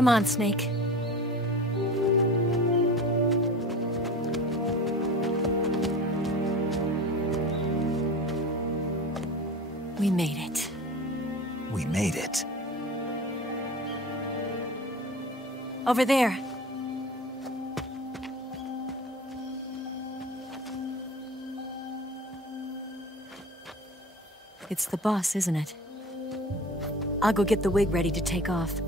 Come on, Snake. We made it. We made it. Over there. It's the boss, isn't it? I'll go get the wig ready to take off.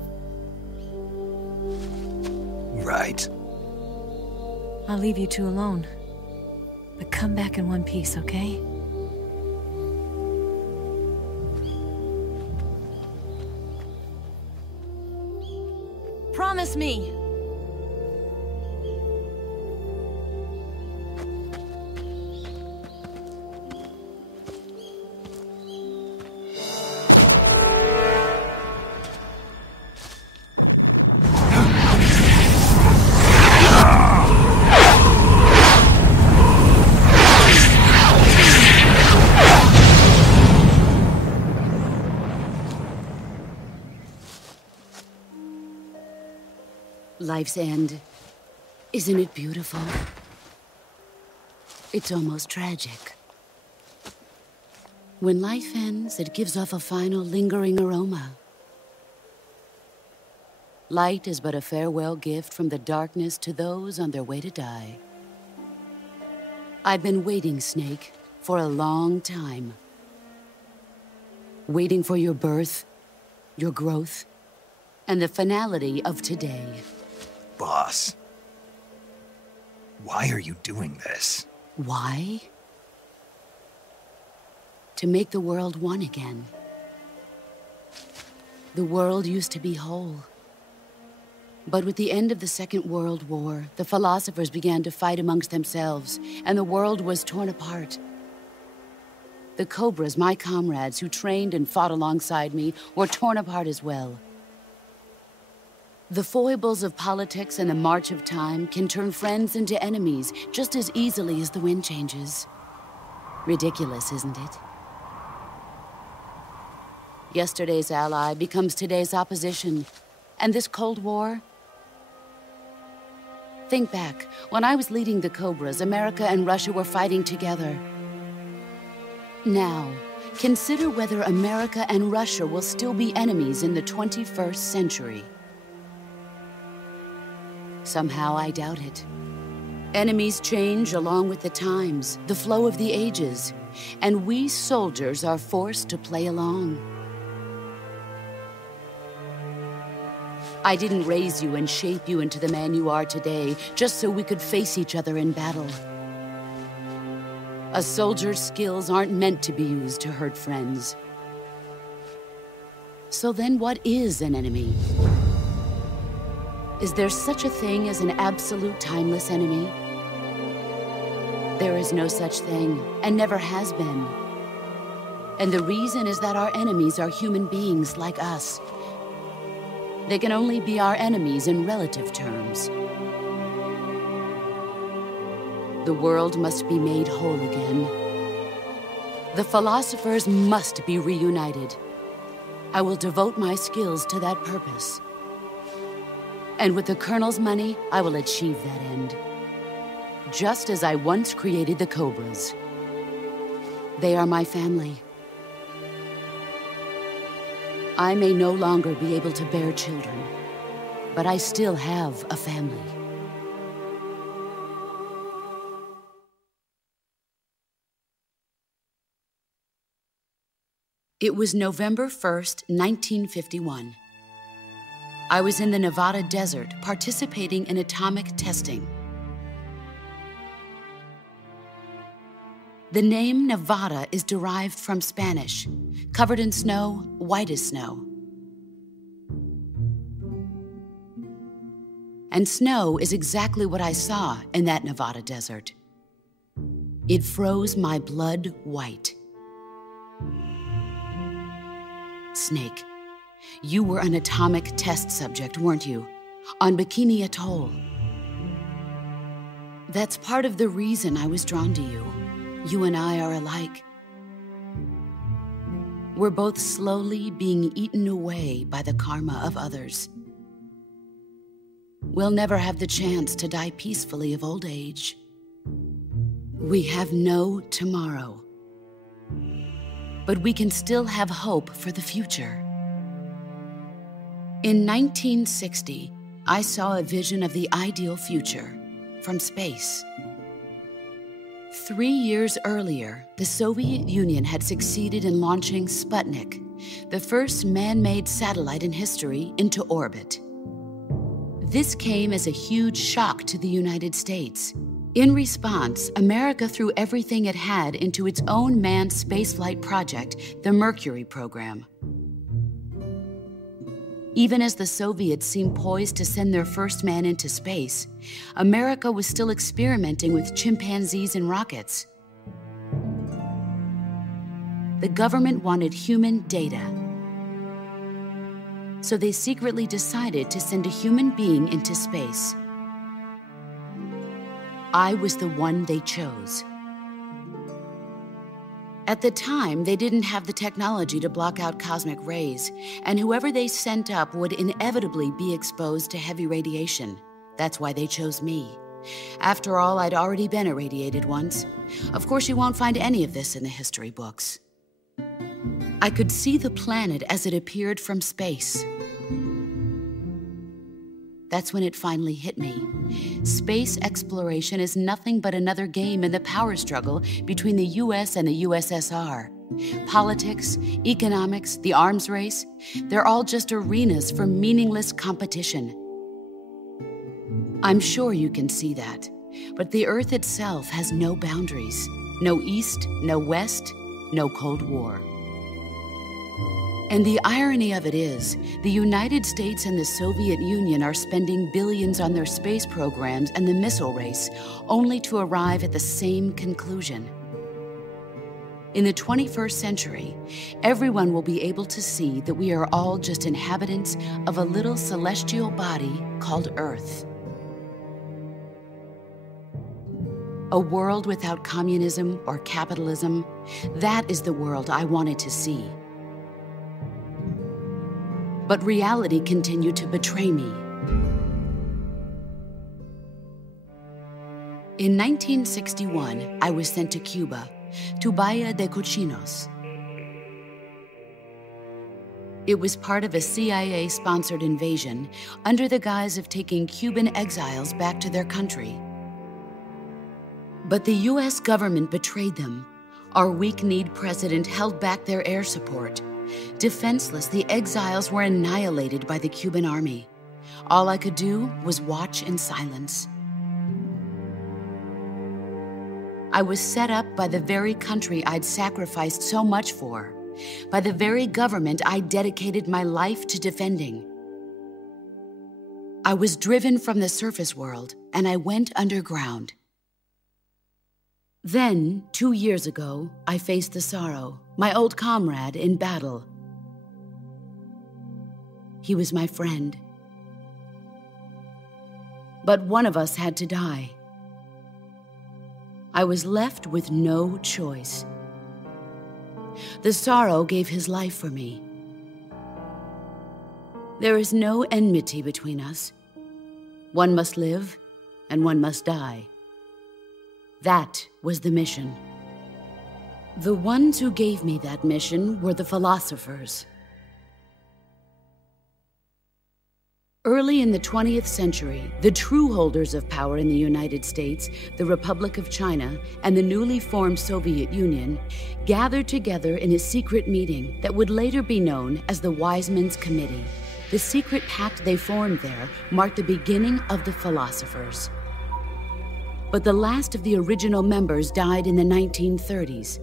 Right. I'll leave you two alone. But come back in one piece, okay? Promise me! Life's end. Isn't it beautiful? It's almost tragic. When life ends, it gives off a final lingering aroma. Light is but a farewell gift from the darkness to those on their way to die. I've been waiting, Snake, for a long time. Waiting for your birth, your growth, and the finality of today. Boss. Why are you doing this? Why? To make the world one again. The world used to be whole. But with the end of the Second World War, the philosophers began to fight amongst themselves, and the world was torn apart. The Cobras, my comrades who trained and fought alongside me, were torn apart as well. The foibles of politics and the march of time can turn friends into enemies just as easily as the wind changes. Ridiculous, isn't it? Yesterday's ally becomes today's opposition. And this Cold War? Think back. When I was leading the Cobras, America and Russia were fighting together. Now, consider whether America and Russia will still be enemies in the 21st century. Somehow I doubt it. Enemies change along with the times, the flow of the ages, and we soldiers are forced to play along. I didn't raise you and shape you into the man you are today just so we could face each other in battle. A soldier's skills aren't meant to be used to hurt friends. So then what is an enemy? Is there such a thing as an absolute timeless enemy? There is no such thing, and never has been. And the reason is that our enemies are human beings like us. They can only be our enemies in relative terms. The world must be made whole again. The philosophers must be reunited. I will devote my skills to that purpose. And with the Colonel's money, I will achieve that end. Just as I once created the Cobras. They are my family. I may no longer be able to bear children, but I still have a family. It was November 1st, 1951. I was in the Nevada desert participating in atomic testing. The name Nevada is derived from Spanish, covered in snow, white as snow. And snow is exactly what I saw in that Nevada desert. It froze my blood white. Snake, you were an atomic test subject, weren't you? On Bikini Atoll. That's part of the reason I was drawn to you. You and I are alike. We're both slowly being eaten away by the karma of others. we'll never have the chance to die peacefully of old age. We have no tomorrow. But we can still have hope for the future. In 1960, I saw a vision of the ideal future from space. 3 years earlier, the Soviet Union had succeeded in launching Sputnik, the first man-made satellite in history, into orbit. This came as a huge shock to the United States. In response, America threw everything it had into its own manned spaceflight project, the Mercury program. Even as the Soviets seemed poised to send their first man into space, America was still experimenting with chimpanzees and rockets. The government wanted human data, so they secretly decided to send a human being into space. I was the one they chose. At the time, they didn't have the technology to block out cosmic rays, and whoever they sent up would inevitably be exposed to heavy radiation. That's why they chose me. After all, I'd already been irradiated once. Of course, you won't find any of this in the history books. I could see the planet as it appeared from space. That's when it finally hit me. Space exploration is nothing but another game in the power struggle between the US and the USSR. Politics, economics, the arms race, they're all just arenas for meaningless competition. I'm sure you can see that, but the Earth itself has no boundaries. No East, no West, no Cold War. And the irony of it is, the United States and the Soviet Union are spending billions on their space programs and the missile race, only to arrive at the same conclusion. In the 21st century, everyone will be able to see that we are all just inhabitants of a little celestial body called Earth. A world without communism or capitalism, that is the world I wanted to see. But reality continued to betray me. In 1961, I was sent to Cuba, to Bahia de Cochinos. It was part of a CIA-sponsored invasion under the guise of taking Cuban exiles back to their country. But the US government betrayed them. Our weak-kneed president held back their air support. Defenseless, the exiles were annihilated by the Cuban army. All I could do was watch in silence. I was set up by the very country I'd sacrificed so much for, by the very government I dedicated my life to defending. I was driven from the surface world, and I went underground. Then, 2 years ago, I faced the Sorrow, my old comrade in battle. He was my friend. But one of us had to die. I was left with no choice. The Sorrow gave his life for me. There is no enmity between us. One must live, and one must die. That was the mission. The ones who gave me that mission were the philosophers. Early in the 20th century, the true holders of power in the United States, the Republic of China, and the newly formed Soviet Union gathered together in a secret meeting that would later be known as the Wiseman's Committee. The secret pact they formed there marked the beginning of the philosophers. But the last of the original members died in the 1930s.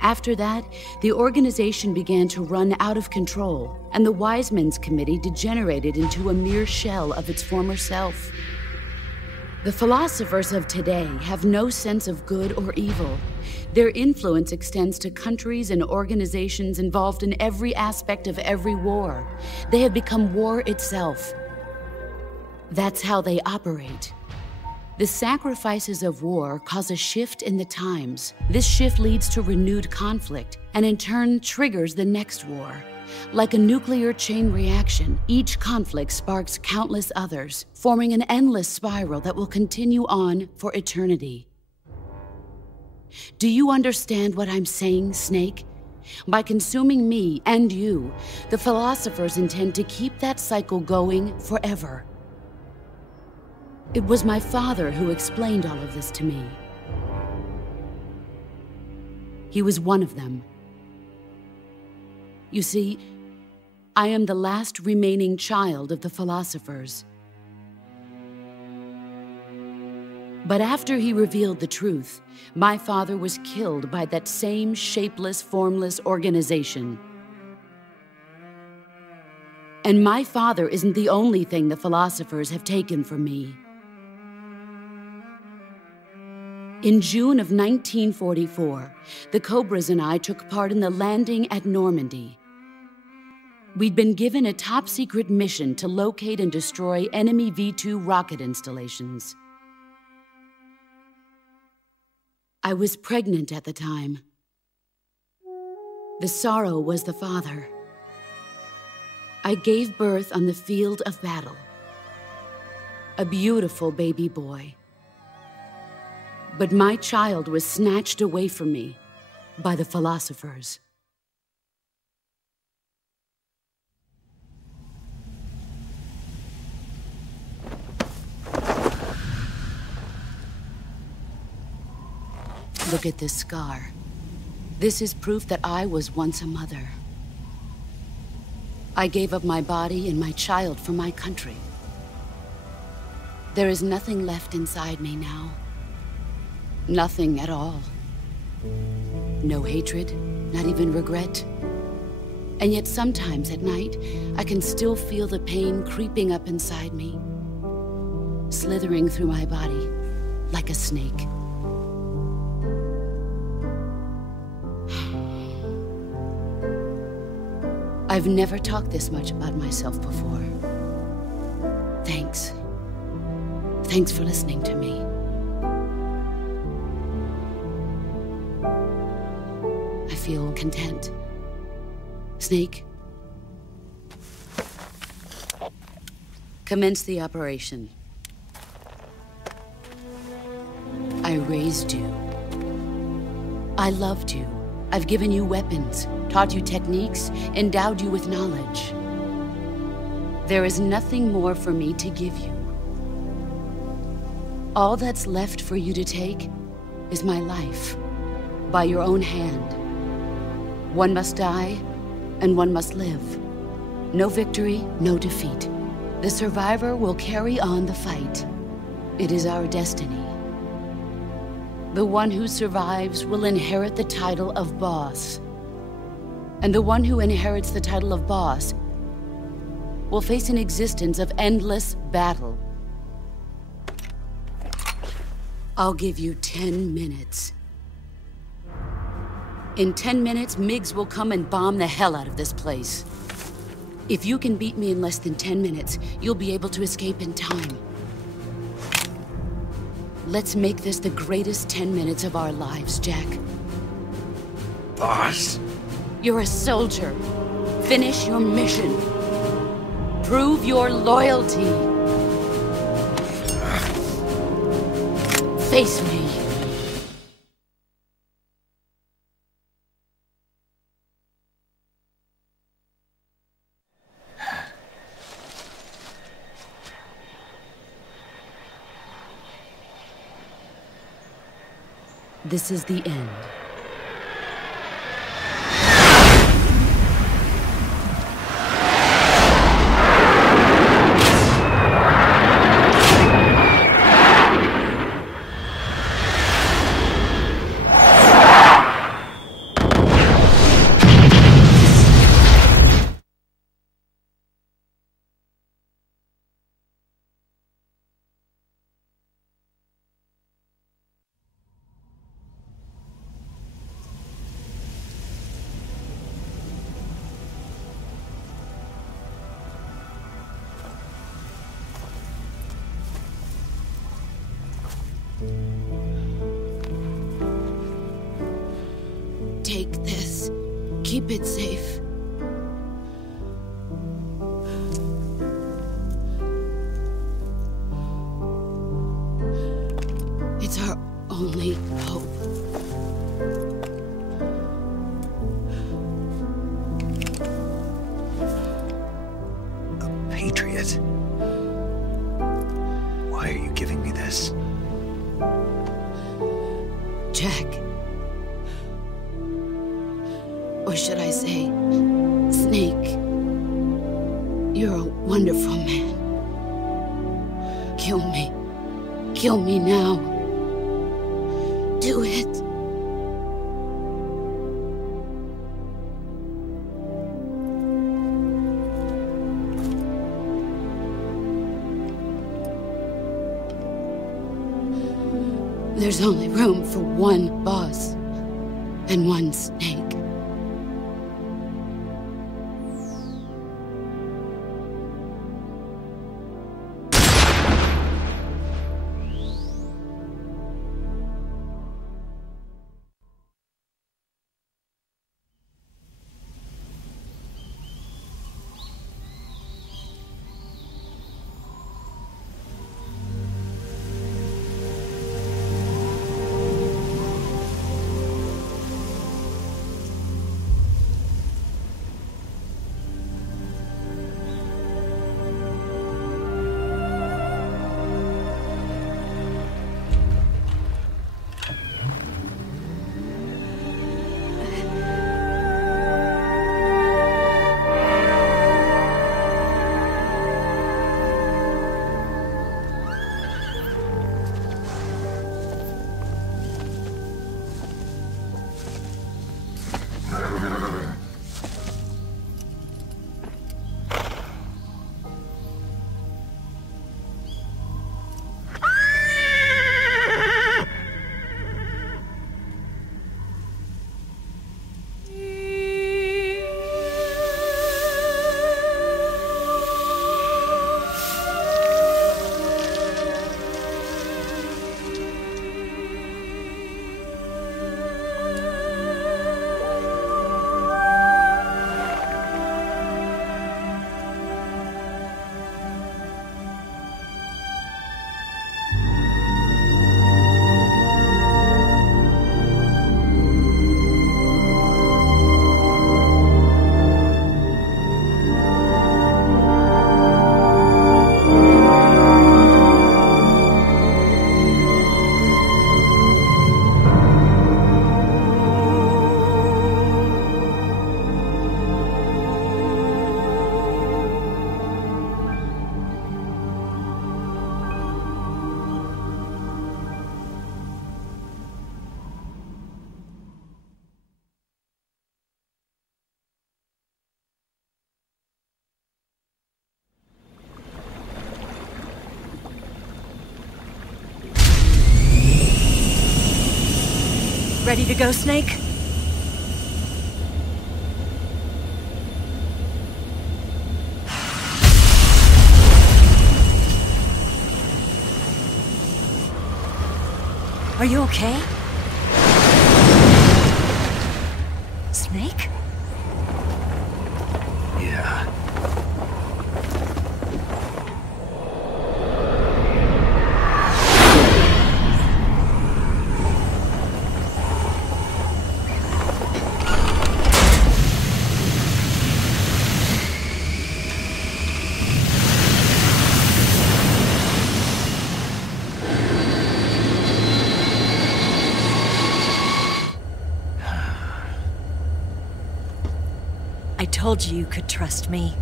After that, the organization began to run out of control, and the Wiseman's Committee degenerated into a mere shell of its former self. The philosophers of today have no sense of good or evil. Their influence extends to countries and organizations involved in every aspect of every war. They have become war itself. That's how they operate. The sacrifices of war cause a shift in the times. This shift leads to renewed conflict, and in turn triggers the next war. Like a nuclear chain reaction, each conflict sparks countless others, forming an endless spiral that will continue on for eternity. Do you understand what I'm saying, Snake? By consuming me and you, the philosophers intend to keep that cycle going forever. It was my father who explained all of this to me. He was one of them. You see, I am the last remaining child of the philosophers. But after he revealed the truth, my father was killed by that same shapeless, formless organization. And my father isn't the only thing the philosophers have taken from me. In June of 1944, the Cobras and I took part in the landing at Normandy. We'd been given a top-secret mission to locate and destroy enemy V-2 rocket installations. I was pregnant at the time. The sorrow was the father. I gave birth on the field of battle. A beautiful baby boy. But my child was snatched away from me by the philosophers. Look at this scar. This is proof that I was once a mother. I gave up my body and my child for my country. There is nothing left inside me now. Nothing at all. No hatred, not even regret. And yet sometimes at night, I can still feel the pain creeping up inside me, slithering through my body like a snake. I've never talked this much about myself before. Thanks. Thanks for listening to me. I feel content. Snake, commence the operation. I raised you. I loved you. I've given you weapons, taught you techniques, endowed you with knowledge. There is nothing more for me to give you. All that's left for you to take is my life, by your own hand. One must die, and one must live. No victory, no defeat. The survivor will carry on the fight. It is our destiny. The one who survives will inherit the title of boss. And the one who inherits the title of boss will face an existence of endless battle. I'll give you 10 minutes. In 10 minutes, MiGs will come and bomb the hell out of this place. If you can beat me in less than 10 minutes, you'll be able to escape in time. Let's make this the greatest 10 minutes of our lives, Jack. Boss? You're a soldier. Finish your mission. Prove your loyalty. Face me. This is the end. Take this. Keep it safe. Or should I say, Snake? You're a wonderful man. Kill me. Kill me now. Do it. There's only room for one boss and one Snake. Ready to go, Snake? Are you okay? Snake? Yeah. I told you you could trust me.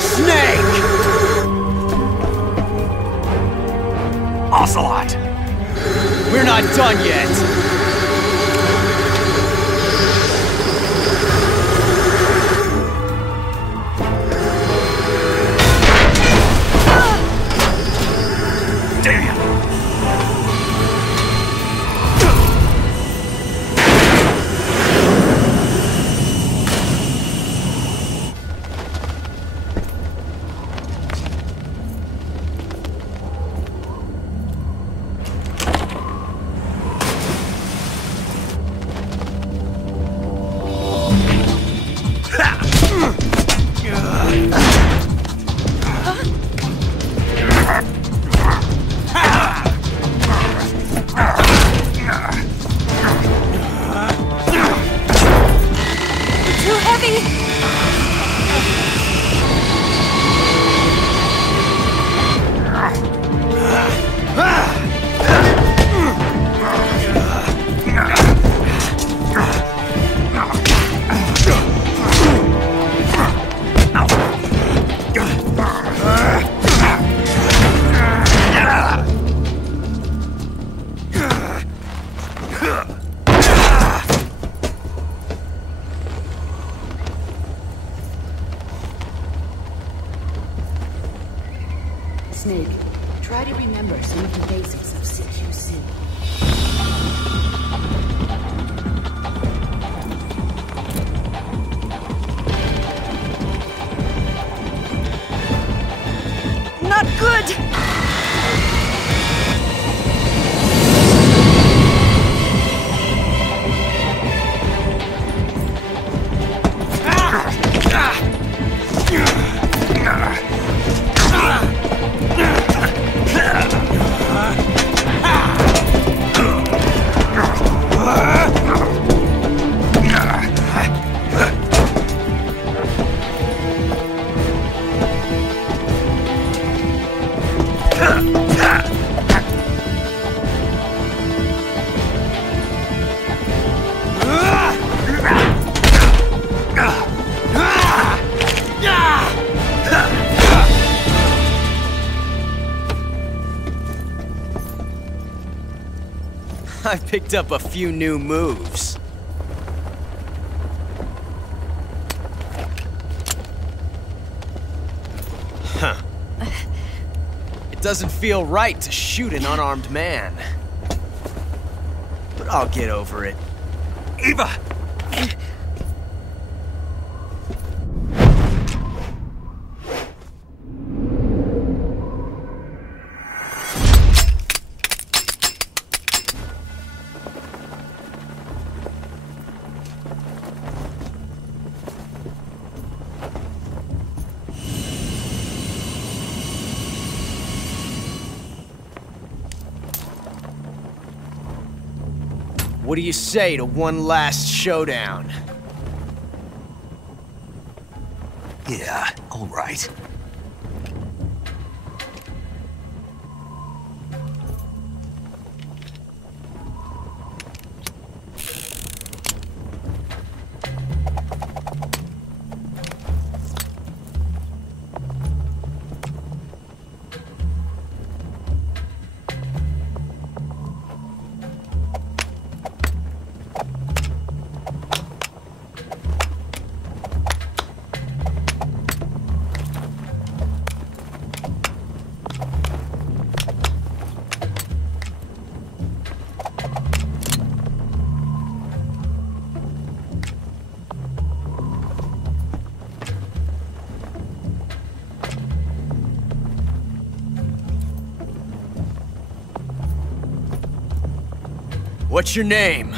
Snake! Ocelot! We're not done yet! I picked up a few new moves. Huh. It doesn't feel right to shoot an unarmed man. But I'll get over it. Eva! What do you say to one last showdown? Yeah, all right. What's your name?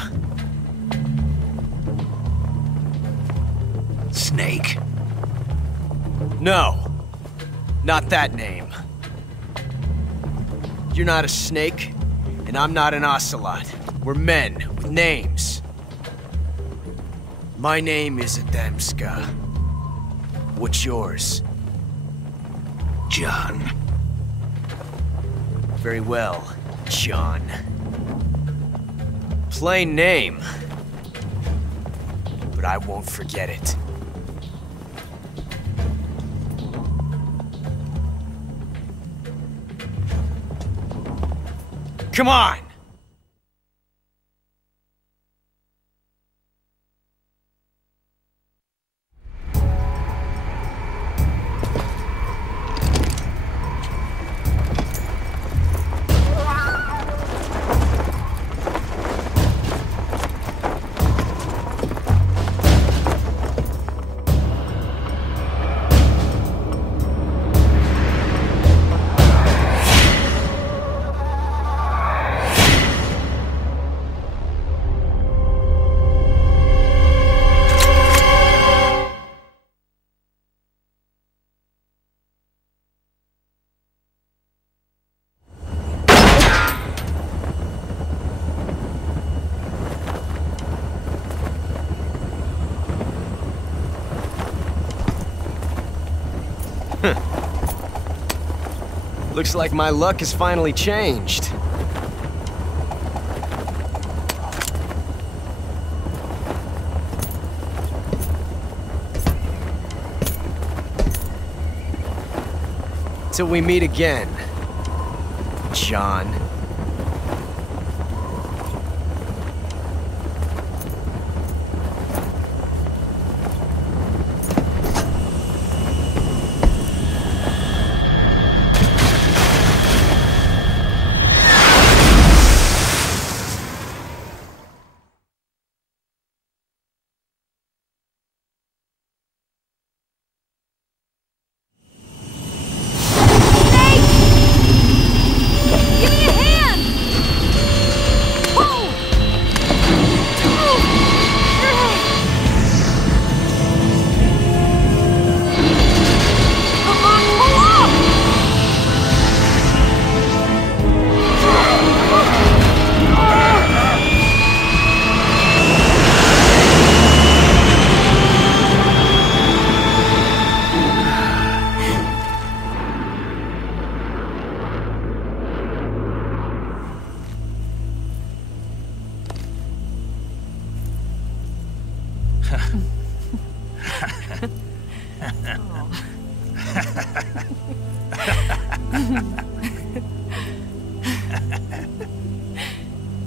Snake. No. Not that name. You're not a snake, and I'm not an ocelot. We're men with names. My name is Adamska. What's yours? John. Very well, John. Plain name. But I won't forget it. Come on! Looks like my luck has finally changed. Till we meet again, John.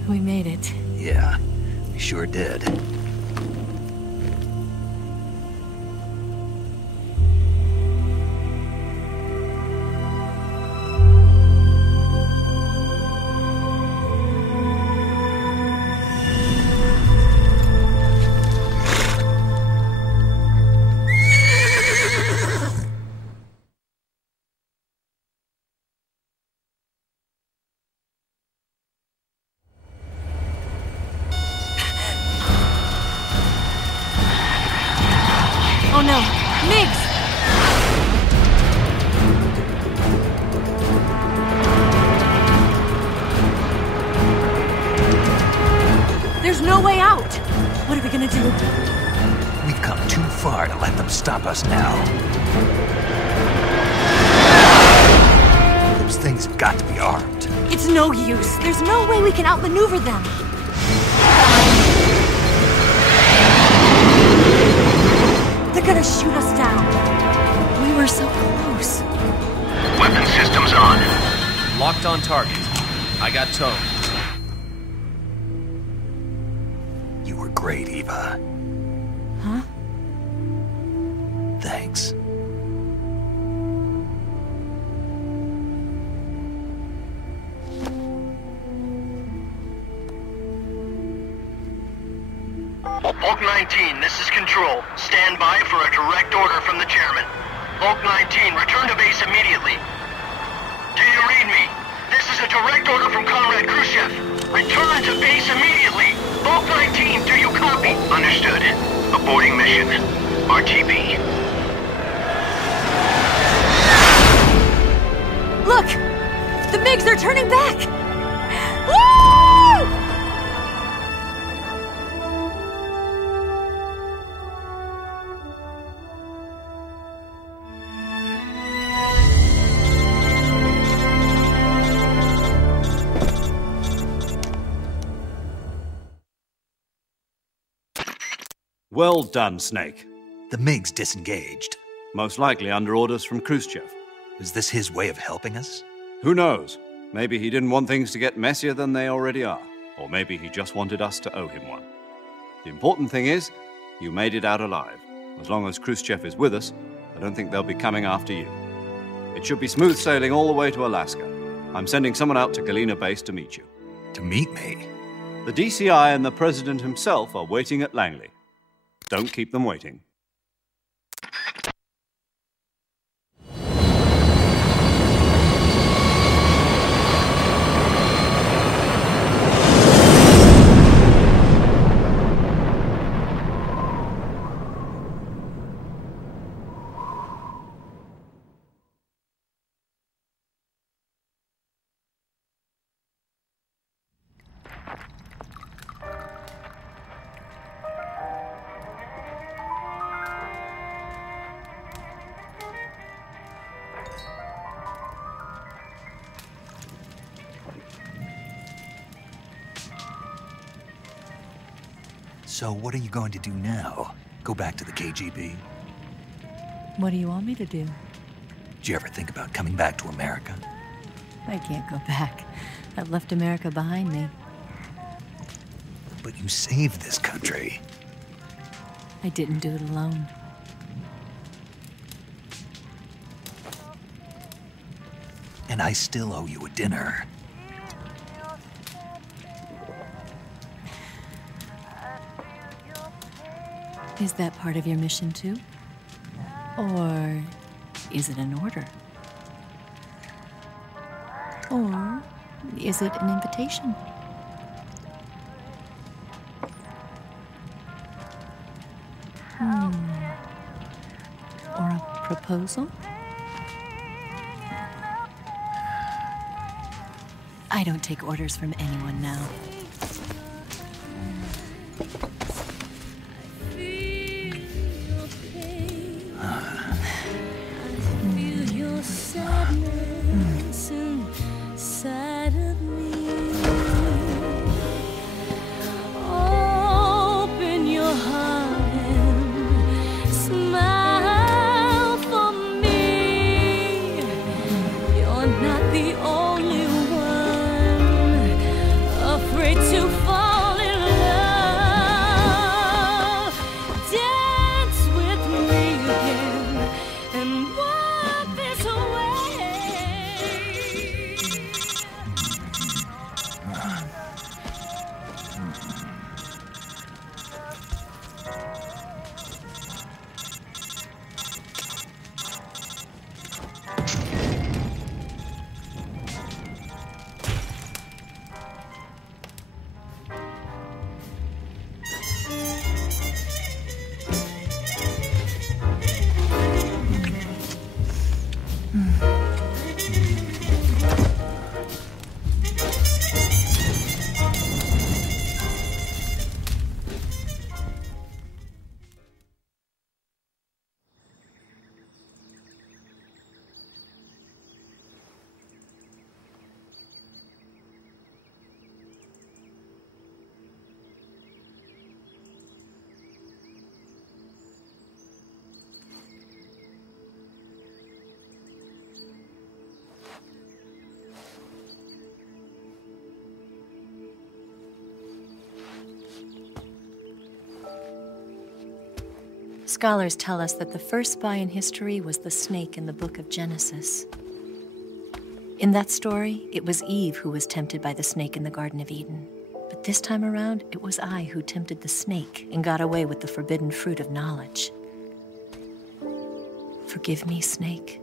We made it. Yeah, we sure did. Oh no! Migs! There's no way out! What are we gonna do? We've come too far to let them stop us now. Those things have got to be armed. It's no use. There's no way we can outmaneuver them. They're gonna shoot us down. We were so close. Weapon systems on. Locked on target. I got towed. You were great, Eva. Huh? Thanks. Hulk 19, this is Control. Stand by for a direct order from the chairman. Hulk 19, return to base immediately. Do you read me? This is a direct order from Comrade Khrushchev. Return to base immediately. Hulk 19, do you copy? Understood. Aborting mission. RTB. Look! The MiGs are turning back! Woo! Well done, Snake. The MiGs disengaged. Most likely under orders from Khrushchev. Is this his way of helping us? Who knows? Maybe he didn't want things to get messier than they already are. Or maybe he just wanted us to owe him one. The important thing is, you made it out alive. As long as Khrushchev is with us, I don't think they'll be coming after you. It should be smooth sailing all the way to Alaska. I'm sending someone out to Galena Base to meet you. To meet me? The DCI and the President himself are waiting at Langley. Don't keep them waiting. So what are you going to do now? Go back to the KGB? What do you want me to do? Did you ever think about coming back to America? I can't go back. I've left America behind me. But you saved this country. I didn't do it alone. And I still owe you a dinner. Is that part of your mission too? Or is it an order? Or is it an invitation? Or a proposal? I don't take orders from anyone now. Not the only one afraid to Scholars tell us that the first spy in history was the snake in the book of Genesis. In that story, it was Eve who was tempted by the snake in the Garden of Eden. But this time around, it was I who tempted the snake and got away with the forbidden fruit of knowledge. Forgive me, Snake.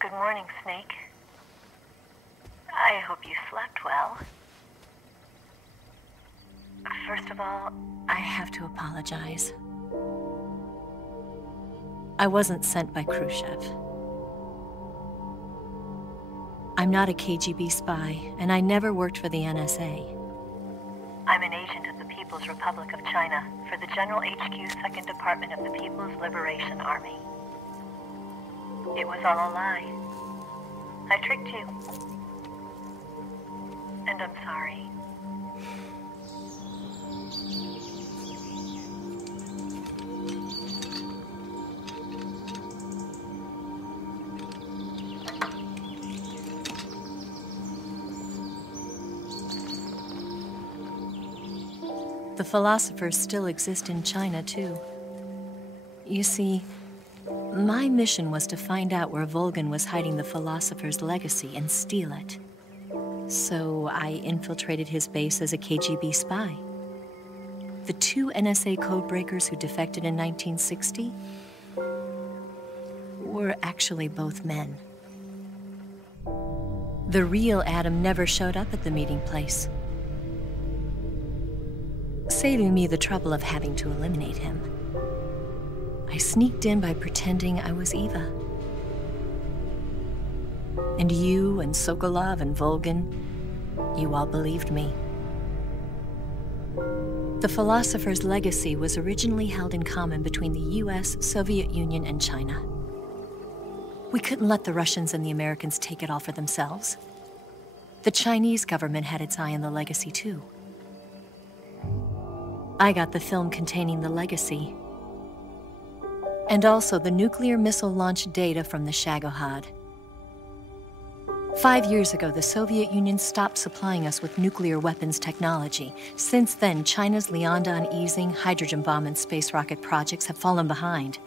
Good morning, Snake. I hope you slept well. First of all, I have to apologize. I wasn't sent by Khrushchev. I'm not a KGB spy, and I never worked for the NSA. I'm an agent of the People's Republic of China for the General HQ 2nd Department of the People's Liberation Army. It was all a lie. I tricked you. And I'm sorry. The philosophers still exist in China, too. You see, my mission was to find out where Volgin was hiding the philosopher's legacy and steal it. So I infiltrated his base as a KGB spy. The 2 NSA codebreakers who defected in 1960 were actually both men. The real Adam never showed up at the meeting place, saving me the trouble of having to eliminate him. I sneaked in by pretending I was Eva. And you and Sokolov and Volgin, you all believed me. The philosopher's legacy was originally held in common between the US, Soviet Union, and China. We couldn't let the Russians and the Americans take it all for themselves. The Chinese government had its eye on the legacy, too. I got the film containing the legacy, and also the nuclear missile launch data from the Shagohod. 5 years ago, the Soviet Union stopped supplying us with nuclear weapons technology. Since then, China's Liaodong easing, hydrogen bomb, and space rocket projects have fallen behind.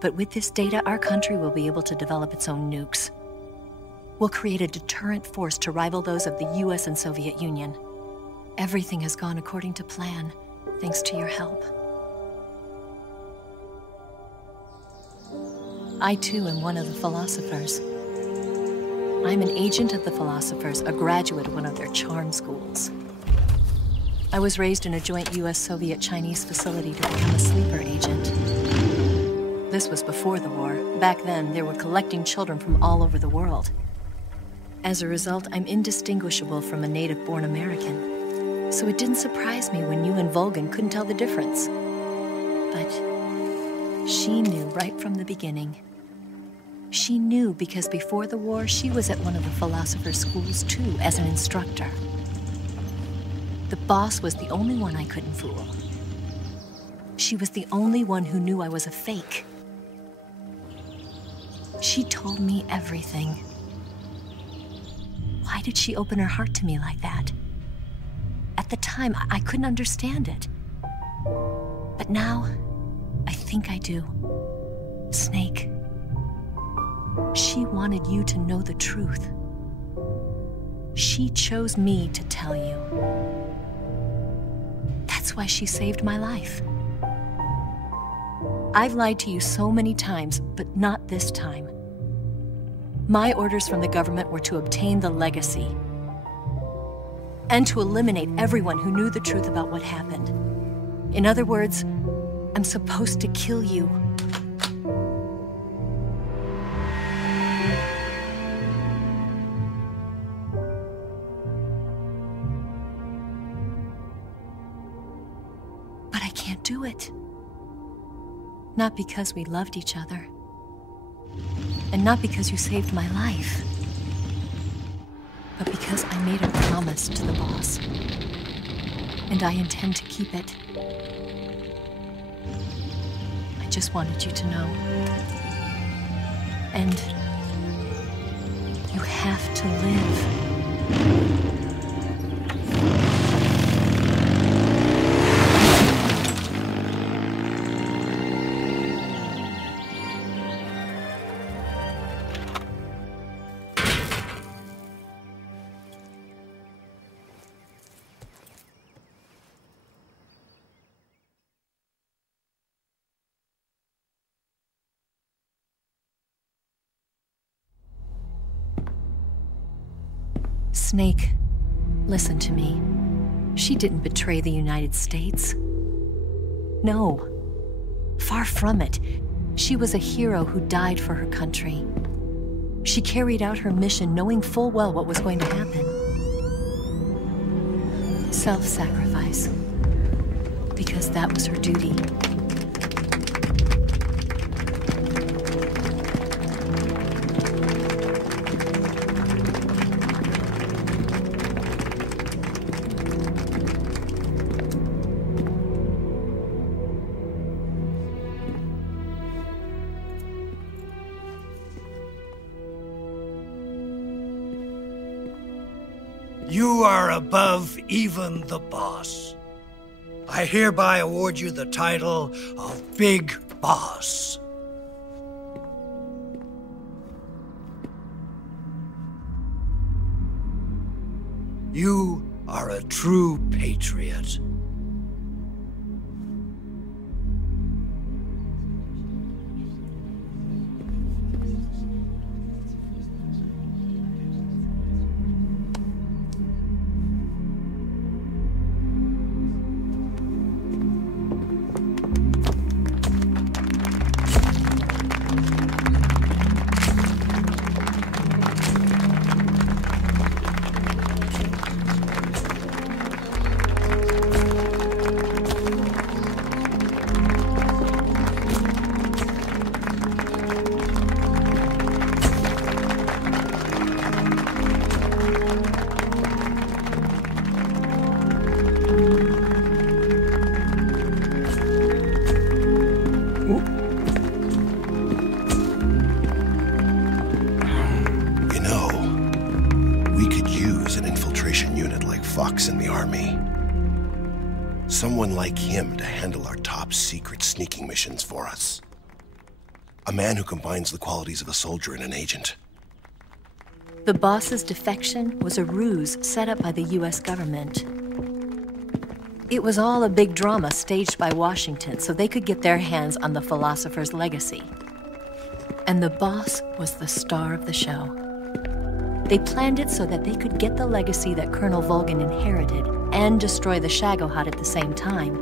But with this data, our country will be able to develop its own nukes. We'll create a deterrent force to rival those of the US and Soviet Union. Everything has gone according to plan, thanks to your help. I, too, am one of the philosophers. I'm an agent of the philosophers, a graduate of one of their charm schools. I was raised in a joint US-Soviet-Chinese facility to become a sleeper agent. This was before the war. Back then, they were collecting children from all over the world. As a result, I'm indistinguishable from a native-born American. So it didn't surprise me when you and Volgin couldn't tell the difference. But she knew right from the beginning. She knew because before the war, she was at one of the philosopher's schools too, as an instructor. The boss was the only one I couldn't fool. She was the only one who knew I was a fake. She told me everything. Why did she open her heart to me like that? At the time, I couldn't understand it. But now, I think I do. Snake. She wanted you to know the truth. She chose me to tell you. That's why she saved my life. I've lied to you so many times, but not this time. My orders from the government were to obtain the legacy and to eliminate everyone who knew the truth about what happened. In other words, I'm supposed to kill you. Not because we loved each other. And not because you saved my life. But because I made a promise to the boss. And I intend to keep it. I just wanted you to know. And you have to live. Snake, listen to me. She didn't betray the United States. No. Far from it. She was a hero who died for her country. She carried out her mission knowing full well what was going to happen. Self-sacrifice. Because that was her duty. You are above even the boss. I hereby award you the title of Big Boss. You are a true patriot. In the army. Someone like him to handle our top secret sneaking missions for us. A man who combines the qualities of a soldier and an agent. The boss's defection was a ruse set up by the US government. It was all a big drama staged by Washington so they could get their hands on the philosopher's legacy. And the boss was the star of the show. They planned it so that they could get the legacy that Colonel Volgin inherited and destroy the Shagohod at the same time.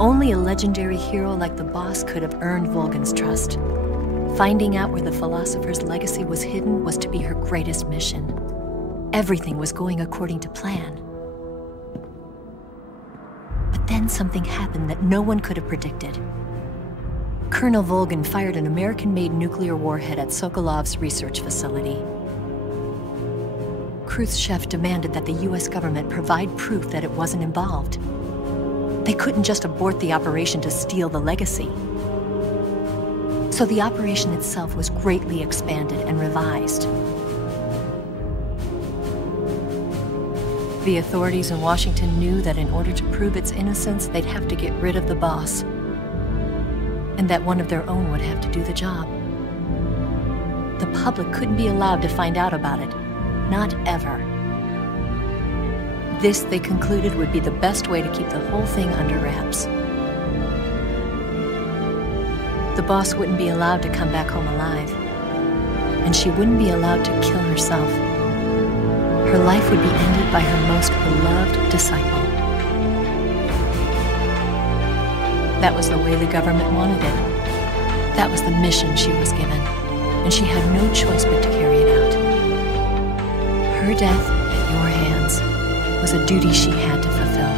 Only a legendary hero like the boss could have earned Volgin's trust. Finding out where the philosopher's legacy was hidden was to be her greatest mission. Everything was going according to plan. But then something happened that no one could have predicted. Colonel Volgin fired an American-made nuclear warhead at Sokolov's research facility. Khrushchev demanded that the US government provide proof that it wasn't involved. They couldn't just abort the operation to steal the legacy. So the operation itself was greatly expanded and revised. The authorities in Washington knew that in order to prove its innocence, they'd have to get rid of the boss, and that one of their own would have to do the job. The public couldn't be allowed to find out about it. Not ever. This, they concluded, would be the best way to keep the whole thing under wraps. The boss wouldn't be allowed to come back home alive, and she wouldn't be allowed to kill herself. Her life would be ended by her most beloved disciple. That was the way the government wanted it. That was the mission she was given, and she had no choice but to carry it out. Her death at your hands was a duty she had to fulfill.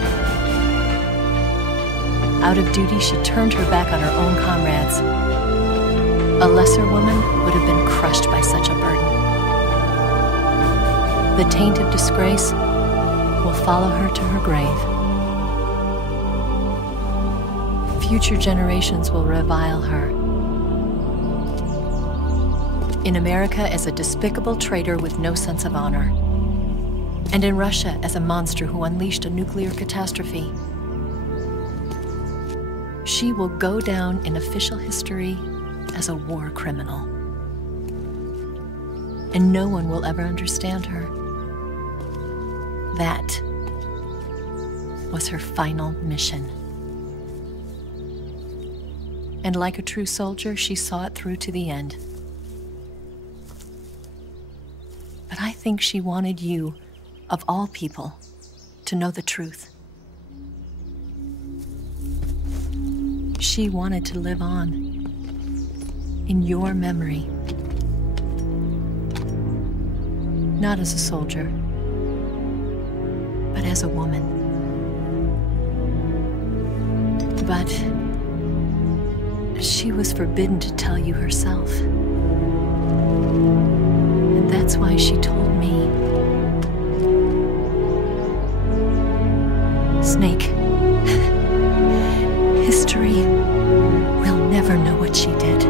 Out of duty, she turned her back on her own comrades. A lesser woman would have been crushed by such a burden. The taint of disgrace will follow her to her grave. Future generations will revile her. In America as a despicable traitor with no sense of honor. And in Russia as a monster who unleashed a nuclear catastrophe. She will go down in official history as a war criminal. And no one will ever understand her. That was her final mission. And like a true soldier, she saw it through to the end. But I think she wanted you, of all people, to know the truth. She wanted to live on in your memory. Not as a soldier, but as a woman. But she was forbidden to tell you herself. And that's why she told me. Snake, history will never know what she did.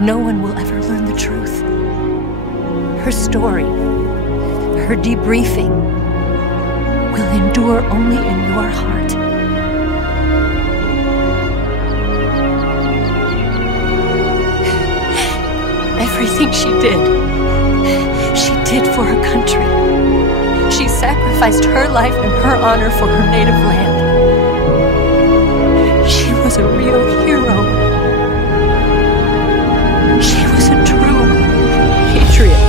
No one will ever learn the truth. Her story, her debriefing, will endure only in your heart. Everything she did for her country. She sacrificed her life and her honor for her native land. She was a real hero. She was a true patriot.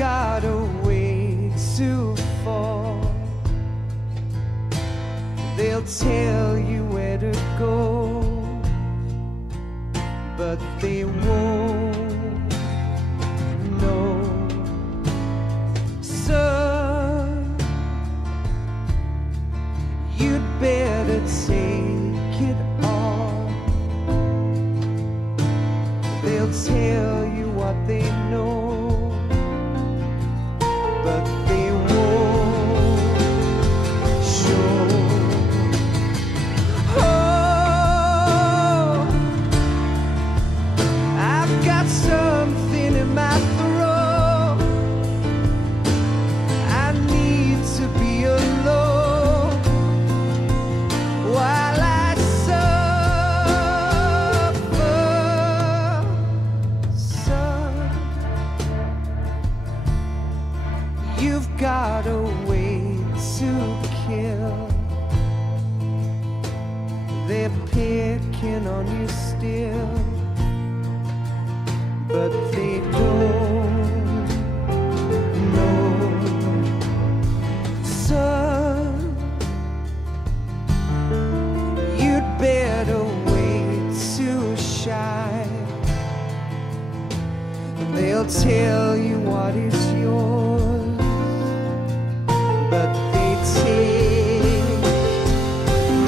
got a way to fall. They'll tell you where to go, but they won't know. Son, you'd better take it on. They'll tell you what they know, but they won't show. Oh, I've got something in my throat. I need to be alone while I suffer. Son, you've got a way to kill. They're picking on you still, but they don't tell you what is yours, but they take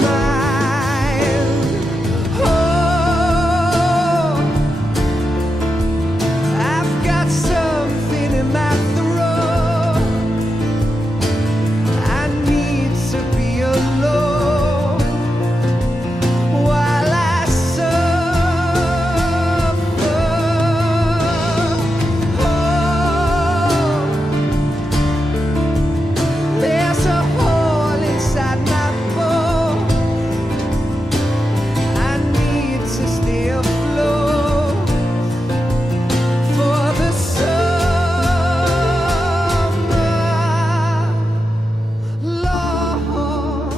mine. Oh, I've got something in my throat. I need to be alone while I suffer. Oh, there's a hole inside my bones. I need to stay afloat for the summer, Lord.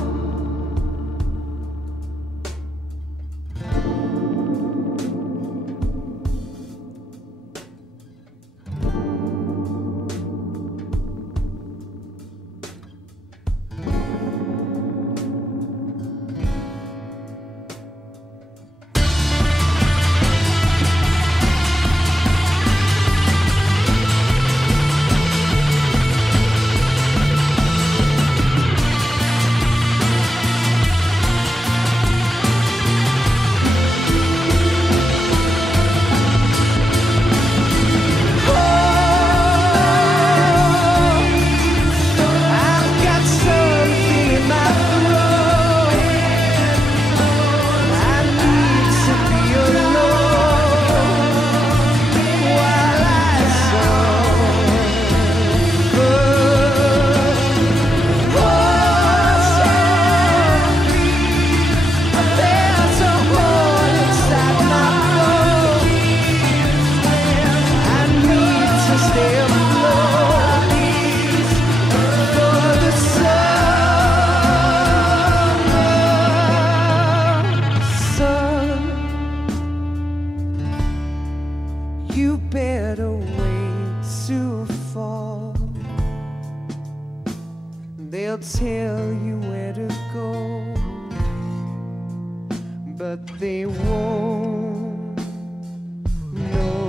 I've got something in my throat. I need to be alone while I suffer. There's a hole inside my bones. I need to stay afloat for the summer sun. You better wait to fall. They'll tell you where to go, but they won't know.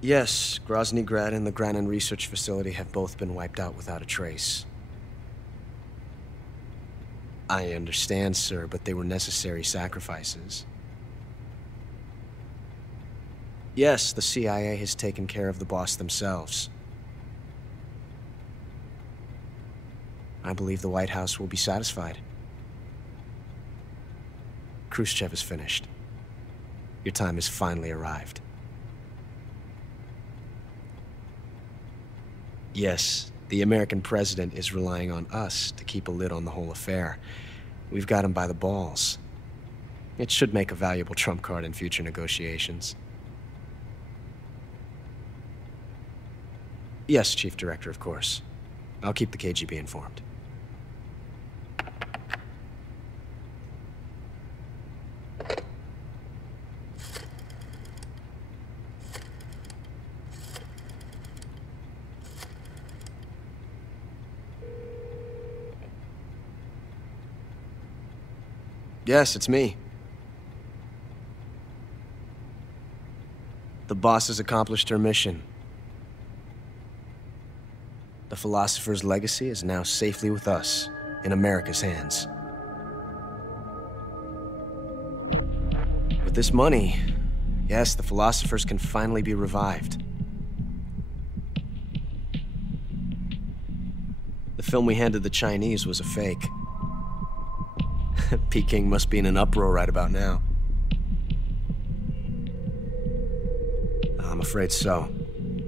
Yes, Grozny Grad and the Granin Research Facility have both been wiped out without a trace. I understand, sir, but they were necessary sacrifices. Yes, the CIA has taken care of the boss themselves. I believe the White House will be satisfied. Khrushchev is finished. Your time has finally arrived. Yes, the American president is relying on us to keep a lid on the whole affair. We've got him by the balls. It should make a valuable trump card in future negotiations. Yes, Chief Director, of course. I'll keep the KGB informed. Yes, it's me. The boss has accomplished her mission. The Philosopher's legacy is now safely with us, in America's hands. With this money, yes, the Philosophers can finally be revived. The film we handed the Chinese was a fake. Peking must be in an uproar right about now. I'm afraid so.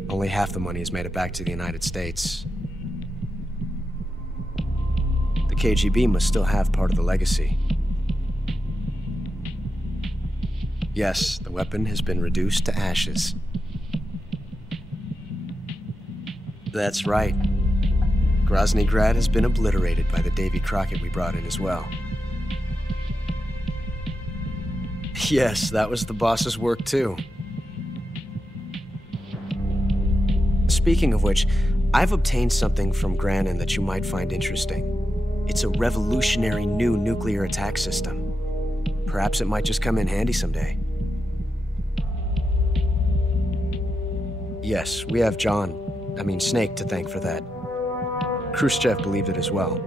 Only half the money has made it back to the United States. The KGB must still have part of the legacy. Yes, the weapon has been reduced to ashes. That's right. Grozny Grad has been obliterated by the Davy Crockett we brought in as well. Yes, that was the boss's work too. Speaking of which, I've obtained something from Granin that you might find interesting. It's a revolutionary new nuclear attack system. Perhaps it might just come in handy someday. Yes, we have Snake to thank for that. Khrushchev believed it as well.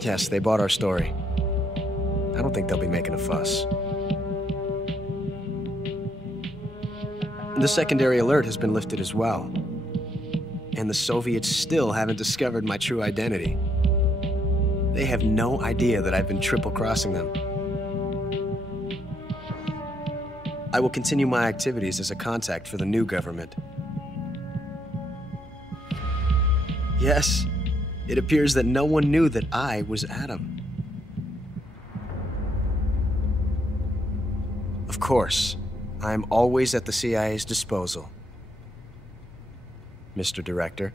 Yes, they bought our story. I don't think they'll be making a fuss. The secondary alert has been lifted as well. And the Soviets still haven't discovered my true identity. They have no idea that I've been triple-crossing them. I will continue my activities as a contact for the new government. Yes, it appears that no one knew that I was Adam. Of course, I'm always at the CIA's disposal, Mr. Director.